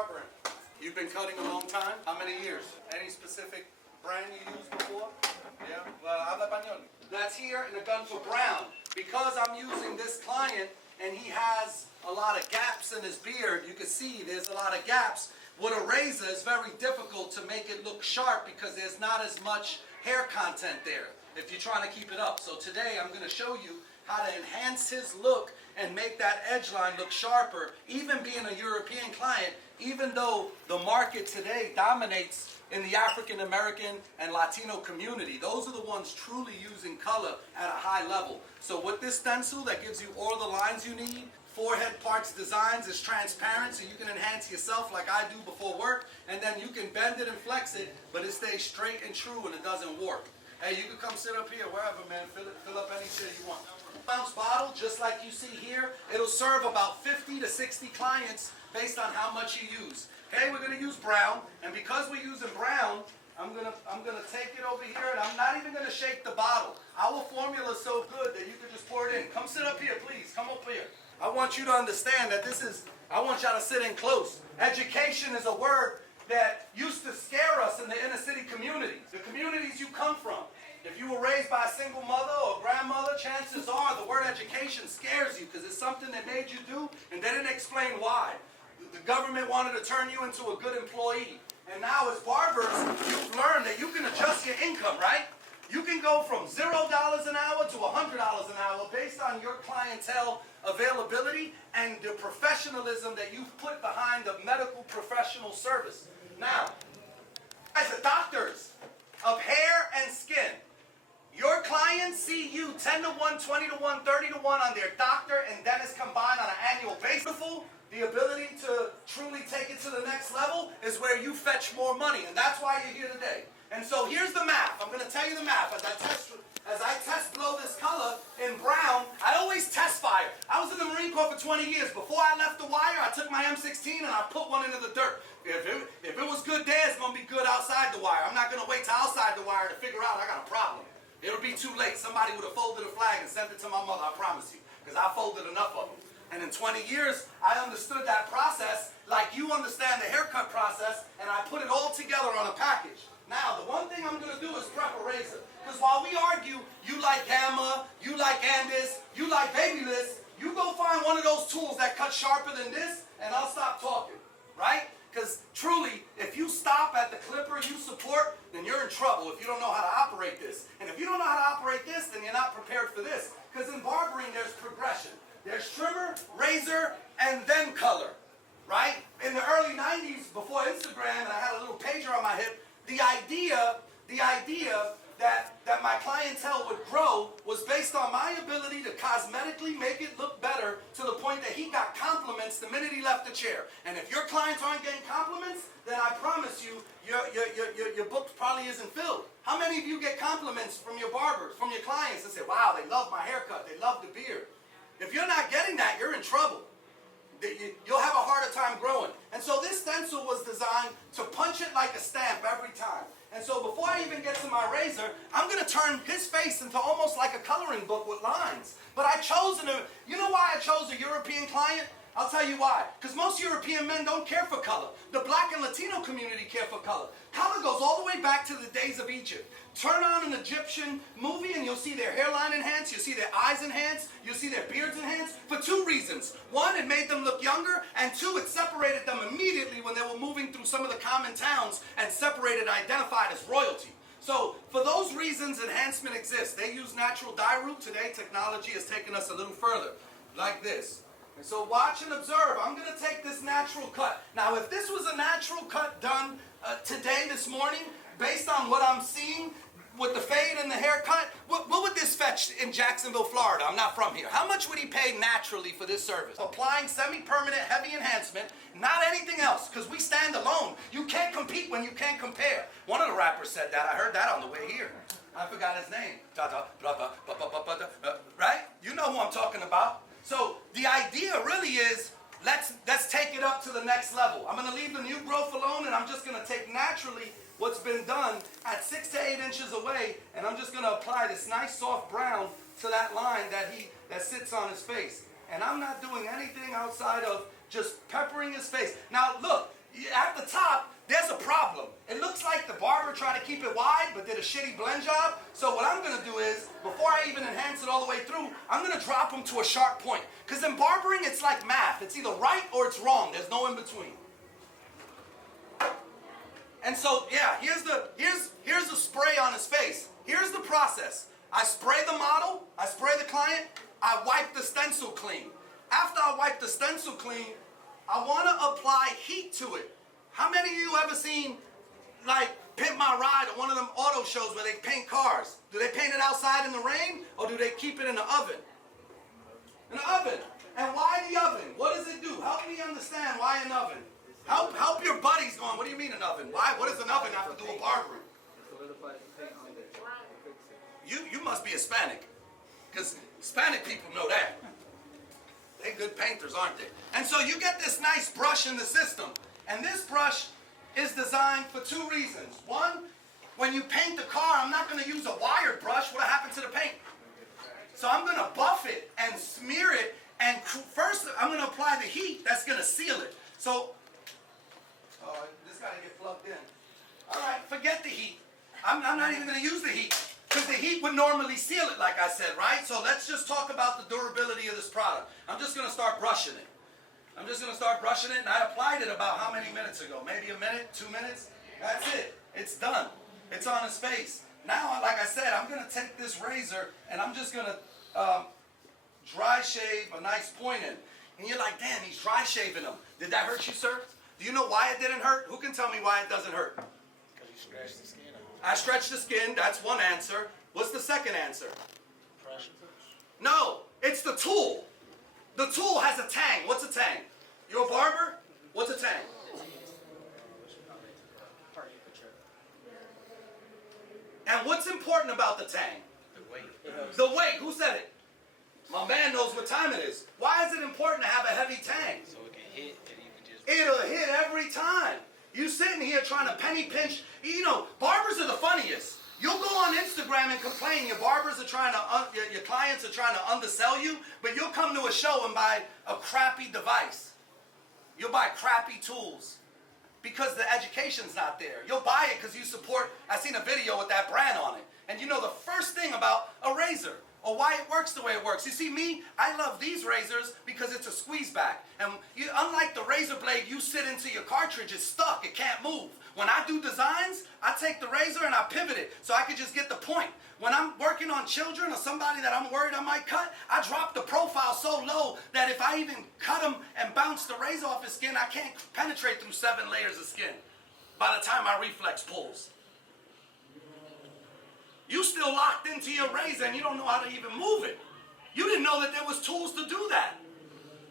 barbering. You've been cutting a long time? How many years? Any specific brand you used before? Yeah? Well, habla español. That's here in the gun for brown. Because I'm using this client and he has a lot of gaps in his beard, you can see there's a lot of gaps. With a razor, it's very difficult to make it look sharp because there's not as much hair content there if you're trying to keep it up. So today I'm going to show you how to enhance his look and make that edge line look sharper, even being a European client, even though the market today dominates in the African American and Latino community. Those are the ones truly using color at a high level. So with this stencil that gives you all the lines you need, forehead parts designs is transparent so you can enhance yourself like I do before work, and then you can bend it and flex it, but it stays straight and true and it doesn't warp. Hey, you can come sit up here wherever, man. Fill up any shit you want. Ounce bottle, just like you see here, it'll serve about 50 to 60 clients based on how much you use. Okay, we're gonna use brown, and because we're using brown, I'm gonna take it over here, and I'm not even gonna shake the bottle. Our formula is so good that you can just pour it in. Come sit up here, please. Come up here. I want you to understand that I want y'all to sit in close. Education is a word that used to scare us in the inner city communities, the communities you come from. If you were raised by a single mother or grandmother, chances are the word education scares you because it's something that made you do and they didn't explain why. The government wanted to turn you into a good employee. And now as barbers, you've learned that you can adjust your income, right? You can go from $0 an hour to $100 an hour based on your clientele availability and the professionalism that you've put behind the medical professional service. Now, as a doctors of hair and skin, your clients see you 10 to 1, 20 to 1, 30 to 1 on their doctor and dentist combined on an annual basis. The ability to truly take it to the next level is where you fetch more money, and that's why you're here today. And so here's the math. I'm going to tell you the math. As I test blow this color in brown, I always test fire. I was in the Marine Corps for 20 years. Before I left the wire, I took my M16 and I put one into the dirt. If it was good there, it's going to be good outside the wire. I'm not going to wait till outside the wire to figure out I got a problem. It'll be too late. Somebody would have folded a flag and sent it to my mother, I promise you, because I folded enough of them. And in 20 years, I understood that process like you understand the haircut process, and I put it all together on a package. Now, the one thing I'm going to do is prep a razor. Because while we argue, you like Gamma, you like Andis, you like Babyless, you go find one of those tools that cut sharper than this, and I'll stop talking. Right? Because truly, if you stop at the clipper you support, then you're in trouble if you don't know how to operate this. And if you don't know how to operate this, then you're not prepared for this. Because in barbering, there's progression. There's trimmer, razor, and then color, right? In the early 90s, before Instagram, and I had a little pager on my hip, the idea that my clientele would grow was based on my ability to cosmetically make it look better to the point that he got compliments the minute he left the chair. And if your clients aren't getting compliments, then I promise you, your book probably isn't filled. How many of you get compliments from your barbers, from your clients that say, wow, they love my haircut, they love the beard? If you're not getting that, you're in trouble. You'll have a harder time growing. And so this stencil was designed to punch it like a stamp every time. And so before I even get to my razor, I'm going to turn his face into almost like a coloring book with lines. But you know why I chose a European client? I'll tell you why. Because most European men don't care for color. The black and Latino community care for color. Color goes all the way back to the days of Egypt. Turn on an Egyptian movie and you'll see their hairline enhanced, you'll see their eyes enhanced, you'll see their beards enhanced for two reasons. One, it made them look younger, and two, it separated them immediately when they were moving through some of the common towns and separated, identified as royalty. So for those reasons, enhancement exists. They use natural dye root. Today, technology has taken us a little further, like this. And so watch and observe. I'm going to take this natural cut. Now, if this was a natural cut done today, this morning, based on what I'm seeing with the fade and the haircut, what would this fetch in Jacksonville, Florida? I'm not from here. How much would he pay naturally for this service? Applying semi-permanent Hevie Enhancement, not anything else, because we stand alone. You can't compete when you can't compare. One of the rappers said that. I heard that on the way here. I forgot his name. Right? You know who I'm talking about. So the idea really is, let's take it up to the next level. I'm going to leave the new growth alone, and I'm just going to take naturally what's been done at 6 to 8 inches away, and I'm just going to apply this nice soft brown to that line that sits on his face. And I'm not doing anything outside of just peppering his face. Now look, At the top, there's a problem. It looks like the barber tried to keep it wide, but did a shitty blend job. So what I'm gonna do is, before I even enhance it all the way through, I'm gonna drop them to a sharp point. Because in barbering, it's like math. It's either right or it's wrong. There's no in between. And so, yeah, here's the spray on his face. Here's the process. I spray the model, I spray the client, I wipe the stencil clean. After I wipe the stencil clean, I want to apply heat to it. How many of you ever seen, like, Pimp My Ride or one of them auto shows where they paint cars? Do they paint it outside in the rain, or do they keep it in the oven? In the oven. And why the oven? What does it do? Help me understand why an oven. Help your buddies going, what do you mean an oven? Why? What does an oven have to do with barbering? You must be Hispanic, because Hispanic people know that. They're good painters, aren't they? And so you get this nice brush in the system. And this brush is designed for two reasons. One, when you paint the car, I'm not going to use a wired brush. What happened to the paint? So I'm going to buff it and smear it. And first, I'm going to apply the heat that's going to seal it. So, this got to get plugged in. All right, forget the heat. I'm not even going to use the heat, because the heat would normally seal it, like I said, right? So let's just talk about the durability of this product. I'm just going to start brushing it. I'm just going to start brushing it, and I applied it about how many minutes ago? Maybe a minute, 2 minutes? That's it. It's done. It's on his face. Now, like I said, I'm going to take this razor, and I'm just going to dry shave a nice point in. And you're like, damn, he's dry shaving them. Did that hurt you, sir? Do you know why it didn't hurt? Who can tell me why it doesn't hurt? Because you scratched the skin out. I stretched the skin. That's one answer. What's the second answer? Pressure. No, it's the tool. The tool has a tang. What's a tang? You're a barber? What's a tang? And what's important about the tang? The weight. The weight. Who said it? My man knows what time it is. Why is it important to have a heavy tang? So it can hit and you can just... It'll hit every time. You sitting here trying to penny pinch. You know, barbers are the funniest. You'll go on Instagram and complain your barbers are trying to, your clients are trying to undersell you, but you'll come to a show and buy a crappy device. You'll buy crappy tools because the education's not there. You'll buy it because you support, I seen a video with that brand on it. And you know the first thing about a razor, or why it works the way it works. You see me, I love these razors because it's a squeeze back. And unlike the razor blade you sit into your cartridge, it's stuck, it can't move. When I do designs, I take the razor and I pivot it so I can just get the point. When I'm working on children or somebody that I'm worried I might cut, I drop the profile so low that if I even cut them and bounce the razor off his skin, I can't penetrate through 7 layers of skin by the time my reflex pulls. You still locked into your razor and you don't know how to even move it. You didn't know that there was tools to do that.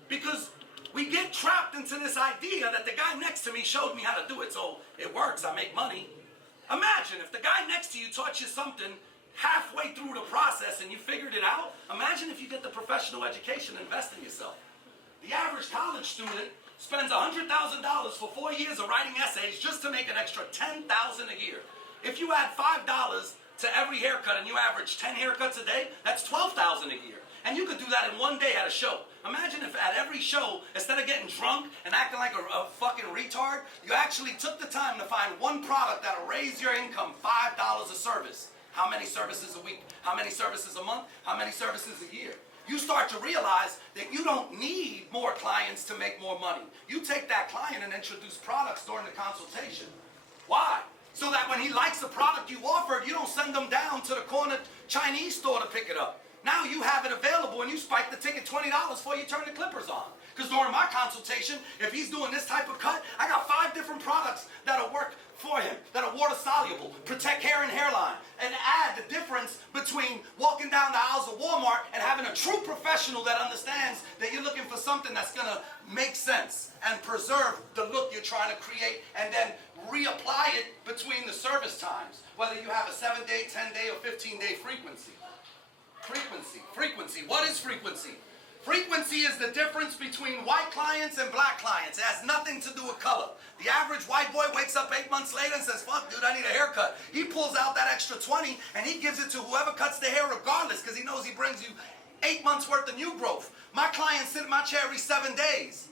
Because we get trapped into this idea that the guy next to me showed me how to do it, so it works, I make money. Imagine if the guy next to you taught you something halfway through the process and you figured it out. Imagine if you get the professional education and invest in yourself. The average college student spends $100,000 for 4 years of writing essays just to make an extra $10,000 a year. If you add $5 to every haircut and you average 10 haircuts a day, that's $12,000 a year. And you could do that in 1 day at a show. Imagine if at every show, instead of getting drunk and acting like a fucking retard, you actually took the time to find one product that'll raise your income $5 a service. How many services a week? How many services a month? How many services a year? You start to realize that you don't need more clients to make more money. You take that client and introduce products during the consultation. Why? So that when he likes the product you offered, you don't send them down to the corner Chinese store to pick it up. Now you have it available and you spike the ticket $20 before you turn the clippers on. Because during my consultation, if he's doing this type of cut, I got 5 different products that'll work for him, that are water soluble, protect hair and hairline, and add the difference between walking down the aisles of Walmart and having a true professional that understands that you're looking for something that's gonna make sense and preserve the look you're trying to create, and then reapply it between the service times, whether you have a 7-day, 10-day, or 15-day frequency. Frequency. What is frequency? Frequency is the difference between white clients and black clients. It has nothing to do with color. The average white boy wakes up 8 months later and says, fuck, dude, I need a haircut. He pulls out that extra 20 and he gives it to whoever cuts the hair regardless, because he knows he brings you 8 months worth of new growth. My client sit in my chair every 7 days.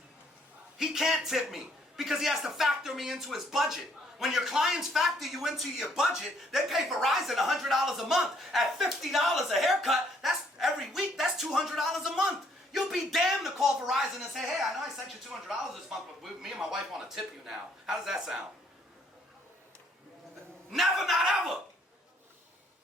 He can't tip me because he has to factor me into his budget. When your clients factor you into your budget, they pay Verizon $100 a month. At $50 a haircut, that's every week, that's $200 a month. You'll be damned to call Verizon and say, hey, I know I sent you $200 this month, but me and my wife want to tip you now. How does that sound? Never, not ever.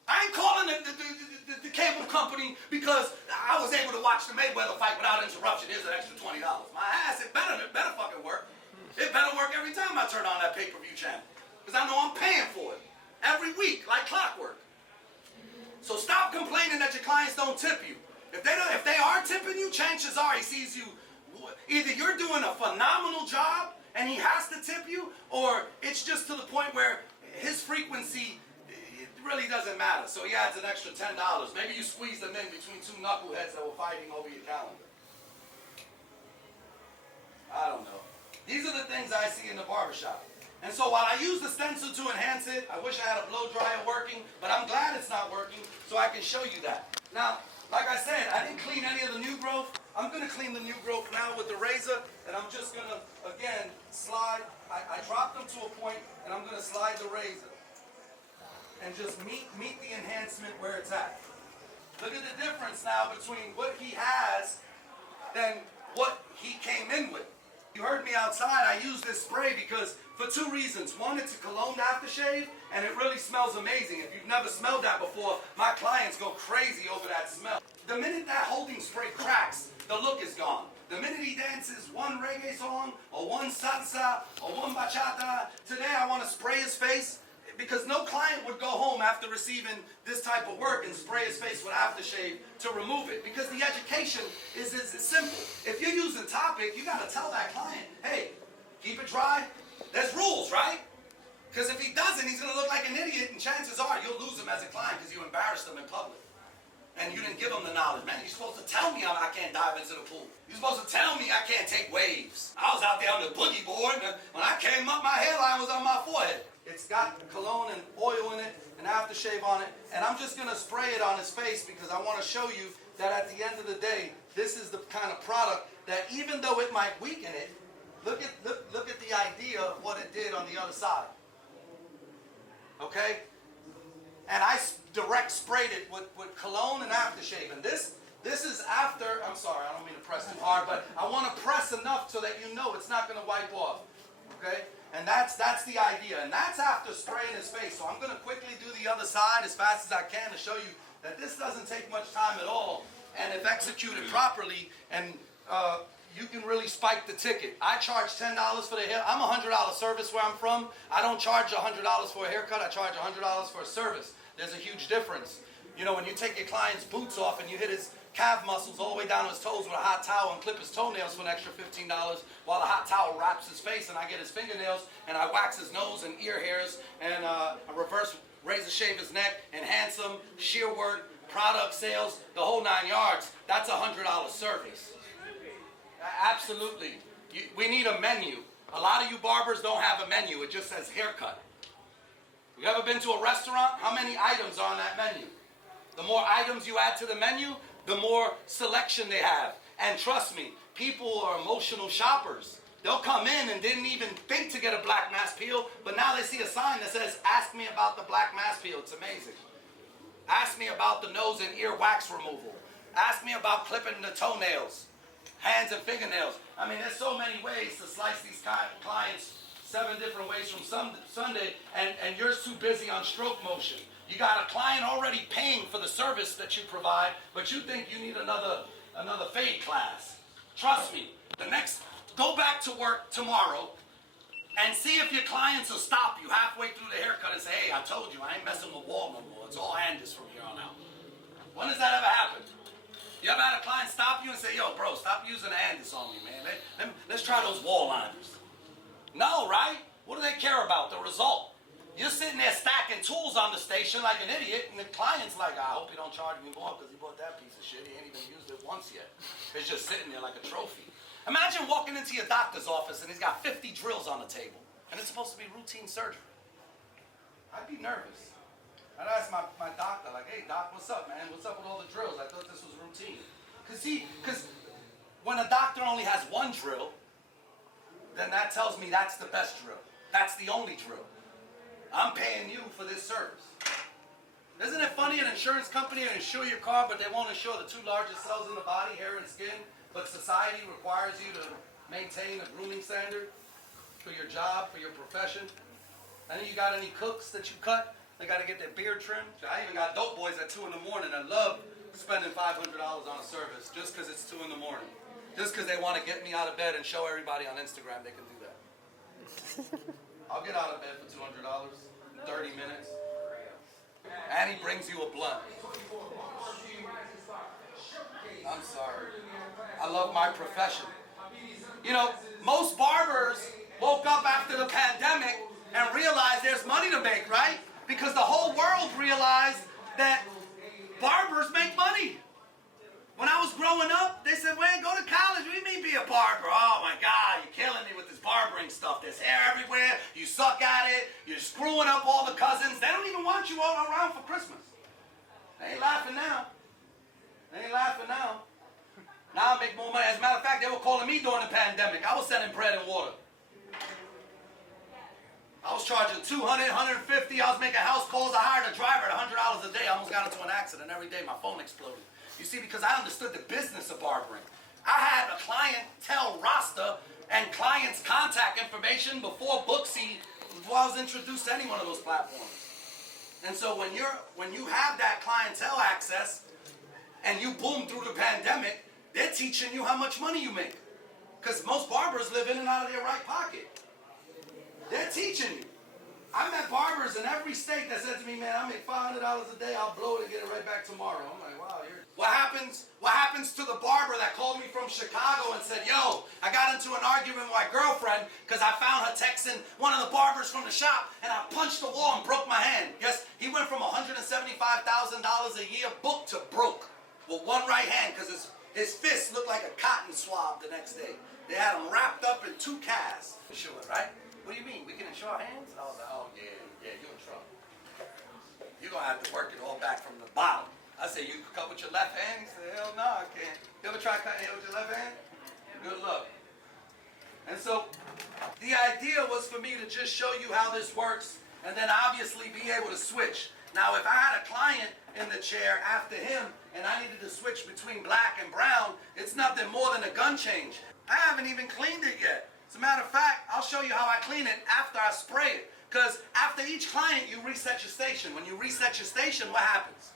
I ain't calling the cable company because I was able to watch the Mayweather fight without interruption. Here's an extra $20. My ass, it better fucking work. It better work every time I turn on that pay-per-view channel. Because I know I'm paying for it. Every week, like clockwork. So stop complaining that your clients don't tip you. If they are tipping you, chances are he sees you. Either you're doing a phenomenal job and he has to tip you, or it's just to the point where his frequency, it really doesn't matter. So he adds an extra $10. Maybe you squeeze them in between two knuckleheads that were fighting over your calendar. I don't know. These are the things I see in the barbershop. And so while I use the stencil to enhance it, I wish I had a blow dryer working, but I'm glad it's not working so I can show you that. Now, like I said, I didn't clean any of the new growth. I'm going to clean the new growth now with the razor, and I'm just going to, again, slide. I dropped them to a point, and I'm going to slide the razor and just meet the enhancement where it's at. Look at the difference now between what he has than what he came in with. You heard me outside, I use this spray because for two reasons. One, it's a cologne aftershave, and it really smells amazing. If you've never smelled that before, my clients go crazy over that smell. The minute that holding spray cracks, the look is gone. The minute he dances one reggae song, or one salsa, or one bachata, today I want to spray his face, because no client would go home after receiving this type of work and spray his face with aftershave to remove it. Because the education is simple. If you're using Topic, you got to tell that client, hey, keep it dry. There's rules, right? Because if he doesn't, he's going to look like an idiot, and chances are you'll lose him as a client because you embarrassed him in public. And you didn't give him the knowledge. Man, you're supposed to tell me I can't dive into the pool. You're supposed to tell me I can't take waves. I was out there on the boogie board, and when I came up, my hairline was on my forehead. It's got cologne and oil in it, and aftershave on it, and I'm just going to spray it on his face because I want to show you that at the end of the day, this is the kind of product that even though it might weaken it, look at the idea of what it did on the other side. Okay? And I direct sprayed it with cologne and aftershave, and this is after, I'm sorry, I don't mean to press too hard, but I want to press enough so that you know it's not going to wipe off. Okay? And that's the idea. And that's after spraying his face. So I'm going to quickly do the other side as fast as I can to show you that this doesn't take much time at all. And if executed properly, and you can really spike the ticket. I charge $10 for the hair. I'm a $100 service where I'm from. I don't charge $100 for a haircut. I charge $100 for a service. There's a huge difference. You know, when you take your client's boots off and you hit his calf muscles all the way down to his toes with a hot towel and clip his toenails for an extra $15 while the hot towel wraps his face, and I get his fingernails and I wax his nose and ear hairs and I reverse razor shave his neck, enhance him, shear work, product sales, the whole 9 yards. That's a $100 service. Absolutely. We need a menu. A lot of you barbers don't have a menu. It just says haircut. You ever been to a restaurant? How many items are on that menu? The more items you add to the menu, the more selection they have. And trust me, people are emotional shoppers. They'll come in and didn't even think to get a black mass peel, but now they see a sign that says, ask me about the black mass peel. It's amazing. Ask me about the nose and ear wax removal. Ask me about clipping the toenails, hands and fingernails. I mean, there's so many ways to slice these clients 7 different ways from Sunday, and you're too busy on stroke motion. You got a client already paying for the service that you provide, but you think you need another fade class. Trust me, go back to work tomorrow and see if your clients will stop you halfway through the haircut and say, hey, I told you, I ain't messing with wall no more. It's all Andis from here on out. When has that ever happened? You ever had a client stop you and say, yo, bro, stop using the Andis on me, man. Let's try those wall liners. No, right? What do they care about? The result. You're sitting there stacking tools on the station like an idiot, and the client's like, I hope you don't charge me more because he bought that piece of shit. He ain't even used it once yet. It's just sitting there like a trophy. Imagine walking into your doctor's office and he's got 50 drills on the table, and it's supposed to be routine surgery. I'd be nervous. I'd ask my doctor, like, hey, doc, what's up, man? What's up with all the drills? I thought this was routine. Because when a doctor only has 1 drill, then that tells me that's the best drill. That's the only drill. I'm paying you for this service. Isn't it funny, an insurance company will insure your car, but they won't insure the two largest cells in the body, hair and skin, but society requires you to maintain a grooming standard for your job, for your profession? And then you got any cooks that you cut? They got to get their beard trimmed. I even got dope boys at 2 in the morning that love spending $500 on a service just because it's 2 in the morning. Just because they want to get me out of bed and show everybody on Instagram they can do that. I'll get out of bed for $200, 30 minutes. And he brings you a blunt. I'm sorry. I love my profession. You know, most barbers woke up after the pandemic and realized there's money to make, right? Because the whole world realized that barbers make money. When I was growing up, they said, "Well, go to college. What do you mean be a barber? Oh my God, you're killing me with this barbering stuff. There's hair everywhere. You suck at it. You're screwing up all the cousins. They don't even want you all around for Christmas." They ain't laughing now. They ain't laughing now. Now I make more money. As a matter of fact, they were calling me during the pandemic. I was selling bread and water. I was charging $200, $150. I was making house calls. I hired a driver at $100 a day. I almost got into an accident every day. My phone exploded. You see, because I understood the business of barbering. I had a clientele roster and clients' contact information before Booksy, before I was introduced to any one of those platforms. And so when you have that clientele access and you boom through the pandemic, they're teaching you how much money you make. Because most barbers live in and out of their right pocket. They're teaching you. I met barbers in every state that said to me, "Man, I make $500 a day. I'll blow it and get it right back tomorrow." I'm like, wow. What happens to the barber that called me from Chicago and said, "Yo, I got into an argument with my girlfriend because I found her texting one of the barbers from the shop and I punched the wall and broke my hand." Yes, he went from $175,000 a year booked to broke with one right hand because his fist looked like a cotton swab the next day. They had him wrapped up in 2 casts. Sure, right? What do you mean? We can insure our hands? I was like, "Oh, yeah, you're in trouble. You're going to have to work it all back from the bottom." I said, "You cut with your left hand?" He said, "Hell no, I can't." You ever try cutting hair with your left hand? Good luck. And so the idea was for me to just show you how this works and then obviously be able to switch. Now, if I had a client in the chair after him and I needed to switch between black and brown, it's nothing more than a gun change. I haven't even cleaned it yet. As a matter of fact, I'll show you how I clean it after I spray it. Because after each client, you reset your station. When you reset your station, what happens?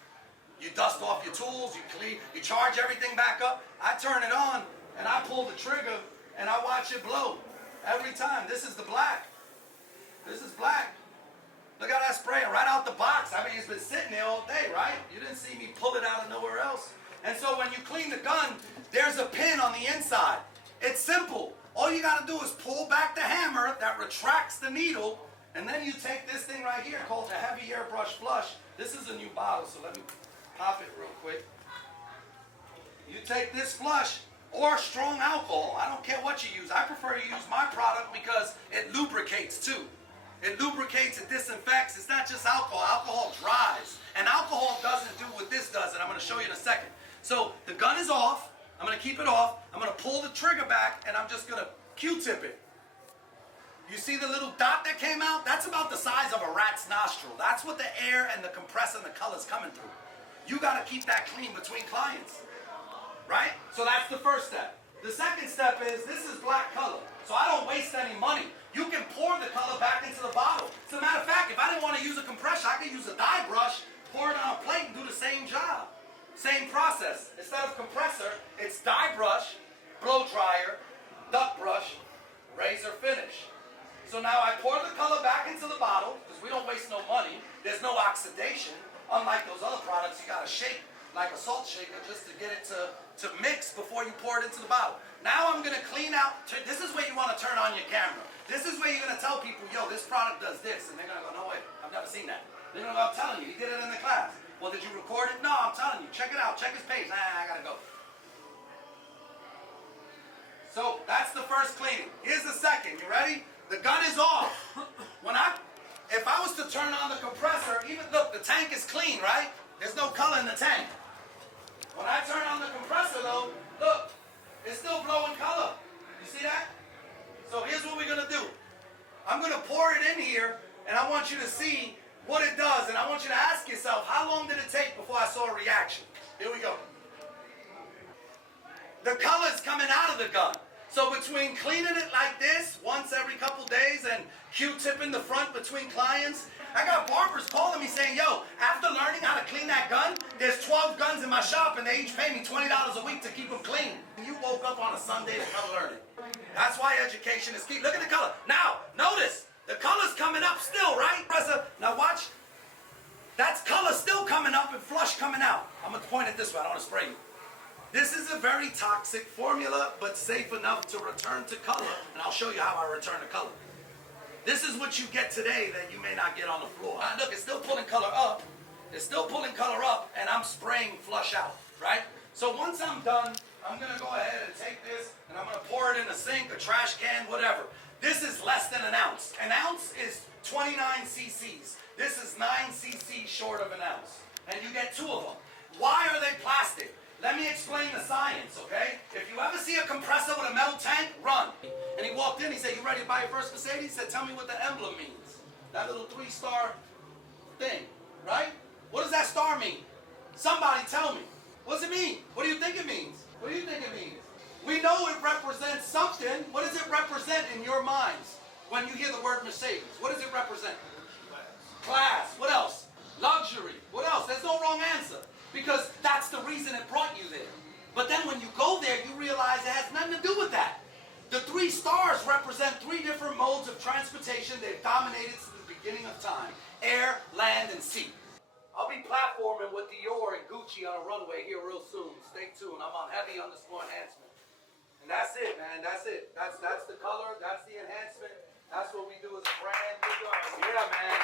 You dust off your tools, you clean, you charge everything back up. I turn it on, and I pull the trigger, and I watch it blow. Every time. This is the black. This is black. Look how that spraying right out the box. I mean, it's been sitting there all day, right? You didn't see me pull it out of nowhere else. And so when you clean the gun, there's a pin on the inside. It's simple. All you got to do is pull back the hammer that retracts the needle, and then you take this thing right here called the Hevie Airbrush Flush. This is a new bottle, so let me pop it real quick. You take this flush or strong alcohol. I don't care what you use. I prefer to use my product because it lubricates too. It lubricates, it disinfects. It's not just alcohol. Alcohol dries. And alcohol doesn't do what this does, and I'm going to show you in a second. So the gun is off. I'm going to keep it off. I'm going to pull the trigger back, and I'm just going to Q-tip it. You see the little dot that came out? That's about the size of a rat's nostril. That's what the air and the compress and the color's coming through. You got to keep that clean between clients, right? So that's the first step. The second step is, this is black color, so I don't waste any money. You can pour the color back into the bottle. As a matter of fact, if I didn't want to use a compressor, I could use a dye brush, pour it on a plate, and do the same job. Same process. Instead of compressor, it's dye brush, blow dryer, duck brush, razor finish. So now I pour the color back into the bottle, because we don't waste no money. There's no oxidation. Unlike those other products, you got to shake like a salt shaker just to get it to mix before you pour it into the bottle. Now I'm going to clean out. This is where you want to turn on your camera. This is where you're going to tell people, "Yo, this product does this." And they're going to go, "No way, I've never seen that." They're going to go, "I'm telling you, he did it in the class." "Well, did you record it?" "No, I'm telling you. Check it out. Check his page." "I got to go." So that's the first cleaning. Here's the second. You ready? The gun is off. If I was to turn on the compressor, look, the tank is clean, right? There's no color in the tank. When I turn on the compressor, though, look, it's still blowing color. You see that? So here's what we're going to do. I'm gonna pour it in here, and I want you to see what it does, and I want you to ask yourself, how long did it take before I saw a reaction? Here we go. The color's coming out of the gun. So between cleaning it like this once every couple days and Q-tipping the front between clients, I got barbers calling me saying, yo, after learning how to clean that gun, there's 12 guns in my shop and they each pay me $20 a week to keep them clean. You woke up on a Sunday to come learn it. That's why education is key. Look at the color. Now, notice, the color's coming up still, right? Now watch. That's color still coming up and flush coming out. I'm going to point it this way. I don't want to spray you. This is a very toxic formula, but safe enough to return to color, and I'll show you how I return to color. This is what you get today that you may not get on the floor. Look, it's still pulling color up. It's still pulling color up, and I'm spraying flush out, right? So once I'm done, I'm going to go ahead and take this, and I'm going to pour it in a sink, a trash can, whatever. This is less than an ounce. An ounce is 29 cc's. This is 9 cc's short of an ounce, and you get 2 of them. Why are they plastic? Let me explain the science, okay? If you ever see a compressor with a metal tank, run. And he walked in, he said, you ready to buy your first Mercedes? He said, tell me what the emblem means. That little 3-star thing, right? What does that star mean? Somebody tell me. What does it mean? What do you think it means? What do you think it means? We know it represents something. What does it represent in your minds when you hear the word Mercedes? What does it represent? Class. What else? Luxury. What else? There's no wrong answer. Because that's the reason it brought you there. But then when you go there, you realize it has nothing to do with that. The 3 stars represent 3 different modes of transportation. They've dominated since the beginning of time. Air, land, and sea. I'll be platforming with Dior and Gucci on a runway here real soon. Stay tuned. I'm on Hevie Enhancement. And that's it, man. That's it. That's the color. That's the enhancement. That's what we do as a brand. Yeah, man.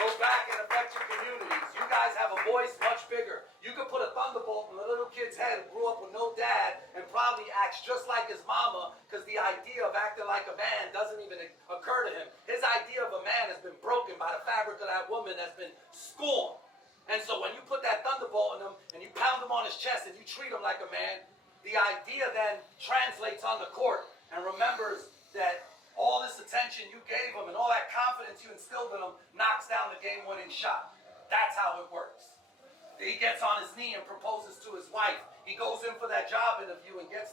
Go back and affect your communities. You guys have a voice much bigger. You could put a thunderbolt in a little kid's head who grew up with no dad and probably acts just like his mama because the idea of acting like a man doesn't even occur to him. His idea of a man has been broken by the fabric of that woman that's been scorned. And so when you put that thunderbolt in him and you pound him on his chest and you treat him like a man, the idea then translates on the court and remembers that all this attention you gave him and all that confidence you instilled in him knocks down the game-winning shot. That's how it works. He gets on his knee and proposes to his wife. He goes in for that job interview and gets